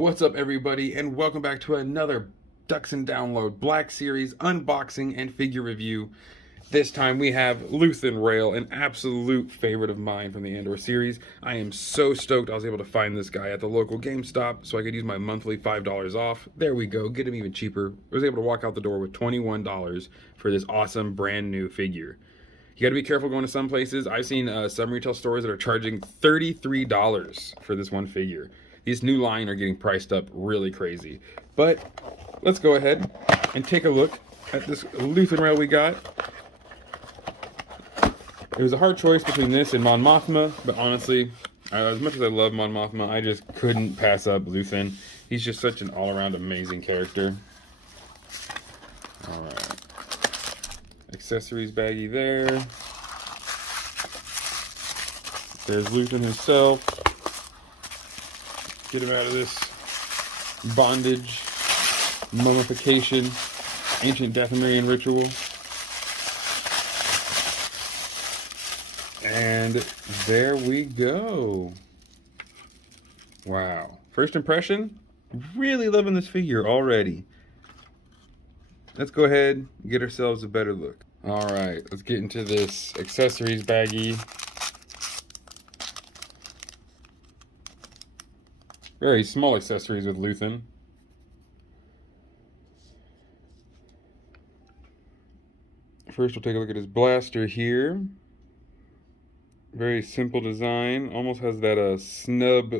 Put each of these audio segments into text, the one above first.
What's up, everybody, and welcome back to another Ducks and Download Black Series unboxing and figure review. This time we have Luthen Rael, an absolute favorite of mine from the Andor series. I am so stoked I was able to find this guy at the local GameStop so I could use my monthly $5 off. There we go, get him even cheaper. I was able to walk out the door with $21 for this awesome brand new figure. You gotta be careful going to some places. I've seen some retail stores that are charging $33 for this one figure. These new line are getting priced up really crazy. But let's go ahead and take a look at this Luthen Rael we got. It was a hard choice between this and Mon Mothma, but honestly, as much as I love Mon Mothma, I just couldn't pass up Luthen. He's just such an all-around amazing character. Alright. Accessories baggie there. There's Luthen himself. Get him out of this bondage, mummification, ancient Dathomirian ritual. And there we go. Wow. First impression, really loving this figure already. Let's go ahead and get ourselves a better look. All right, let's get into this accessories baggie. Very small accessories with Luthen. First, we'll take a look at his blaster here. Very simple design. Almost has that snub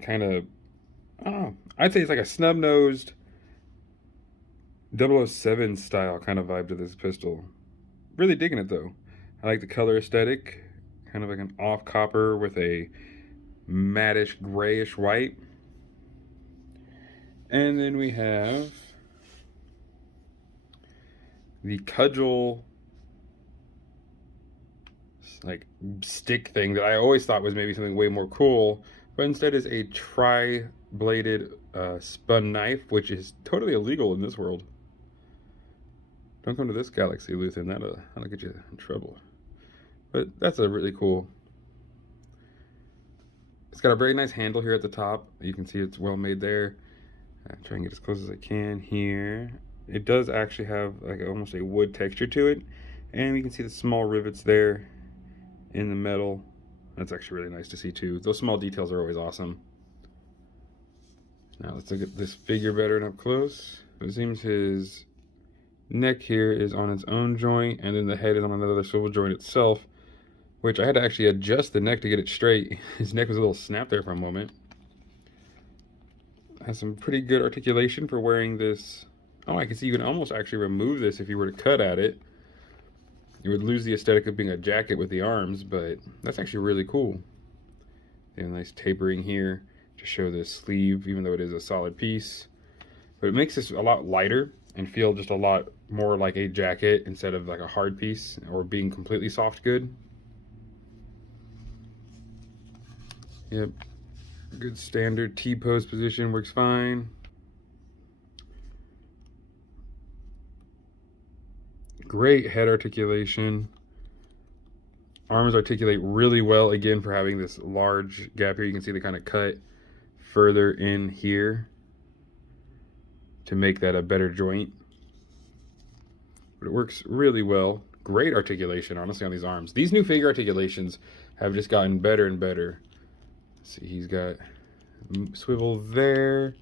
kind of, I don't know. I'd say it's like a snub-nosed 007 style kind of vibe to this pistol. Really digging it though. I like the color aesthetic. Kind of like an off copper with a mattish grayish white. And then we have the cudgel like stick thing that I always thought was maybe something way more cool, but instead is a tri-bladed spun knife, which is totally illegal in this world. Don't come to this galaxy, Luthen. That'll get you in trouble. But that's a really cool. It's got a very nice handle here at the top. You can see it's well made there. Try and get as close as I can here. It does actually have like almost a wood texture to it. And we can see the small rivets there in the metal. That's actually really nice to see too. Those small details are always awesome. Now let's look at this figure better and up close. It seems his neck here is on its own joint, and then the head is on another swivel joint itself, which I had to actually adjust the neck to get it straight. His neck was a little snapped there for a moment. Has some pretty good articulation for wearing this. Oh, I can see you can almost actually remove this if you were to cut at it. You would lose the aesthetic of being a jacket with the arms, but that's actually really cool. They have a nice tapering here to show the sleeve, even though it is a solid piece. But it makes this a lot lighter and feel just a lot more like a jacket instead of like a hard piece or being completely soft good. Yep, good standard T-pose position, works fine. Great head articulation. Arms articulate really well, again, for having this large gap here. You can see they kind of cut further in here to make that a better joint. But it works really well. Great articulation, honestly, on these arms. These new figure articulations have just gotten better and better. See, he's got swivel there.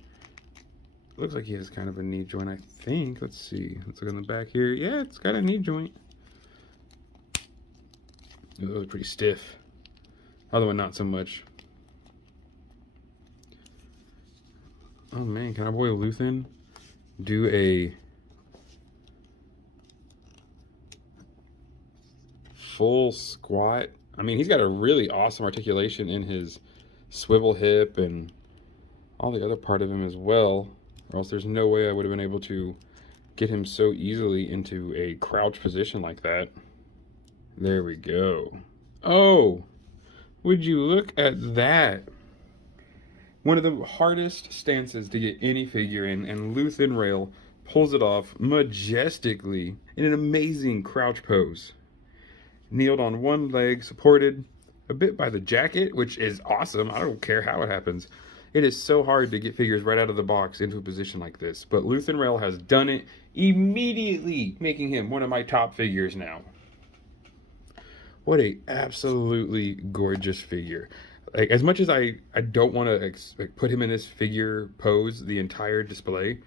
Looks like he has kind of a knee joint, I think. Let's see. Let's look on the back here. Yeah, it's got a knee joint. It was pretty stiff. Other one, not so much. Oh man, can our boy Luthen do a full squat? I mean, he's got a really awesome articulation in his swivel hip and all the other part of him as well, or else there's no way I would have been able to get him so easily into a crouch position like that. There we go. Oh, would you look at that? One of the hardest stances to get any figure in, and Luthen Rael pulls it off majestically in an amazing crouch pose. Kneeled on one leg, supported a bit by the jacket, which is awesome. I don't care how it happens. It is so hard to get figures right out of the box into a position like this, but Luthen Rael has done it, immediately making him one of my top figures now. What a absolutely gorgeous figure. Like, as much as I don't want to like, put him in this figure pose the entire display,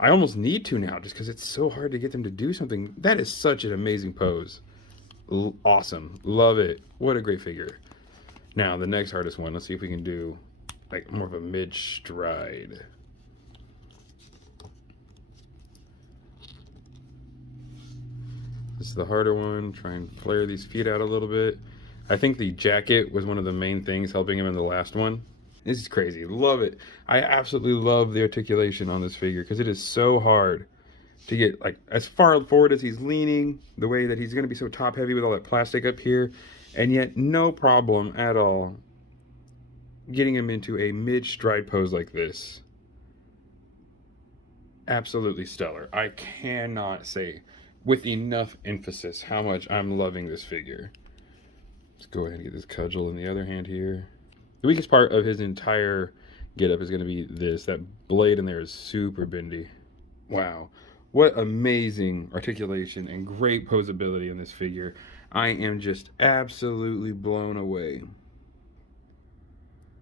I almost need to now just because it's so hard to get them to do something. That is such an amazing pose. Awesome. Love it. What a great figure. Now, the next hardest one. Let's see if we can do like more of a mid-stride. This is the harder one. Try and flare these feet out a little bit. I think the jacket was one of the main things helping him in the last one. This is crazy. Love it. I absolutely love the articulation on this figure because it is so hard to get like as far forward as he's leaning, the way that he's going to be so top heavy with all that plastic up here, and yet no problem at all getting him into a mid-stride pose like this. Absolutely stellar. I cannot say with enough emphasis how much I'm loving this figure. Let's go ahead and get this cudgel in the other hand here. The weakest part of his entire getup is going to be this. That blade in there is super bendy. Wow. What amazing articulation and great posability in this figure. I am just absolutely blown away.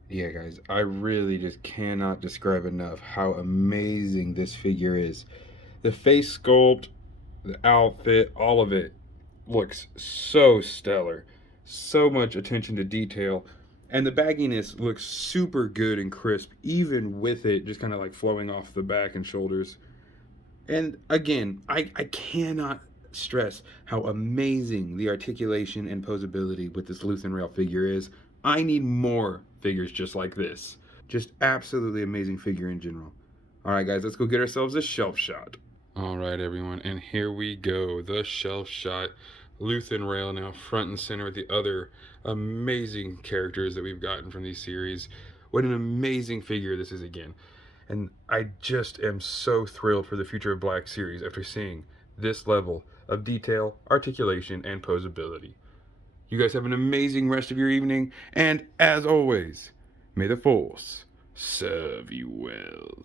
Yeah, guys, I really just cannot describe enough how amazing this figure is. The face sculpt, the outfit, all of it looks so stellar. So much attention to detail. And the bagginess looks super good and crisp, even with it just kind of like flowing off the back and shoulders. And again, I cannot stress how amazing the articulation and posability with this Luthen Rael figure is. I need more figures just like this. Just absolutely amazing figure in general. All right, guys, let's go get ourselves a shelf shot. All right, everyone, and here we go. The shelf shot. Luthen Rael now front and center with the other amazing characters that we've gotten from these series. What an amazing figure this is again. And I just am so thrilled for the future of Black series after seeing this level of detail, articulation, and posability. You guys have an amazing rest of your evening, and as always, may the Force serve you well.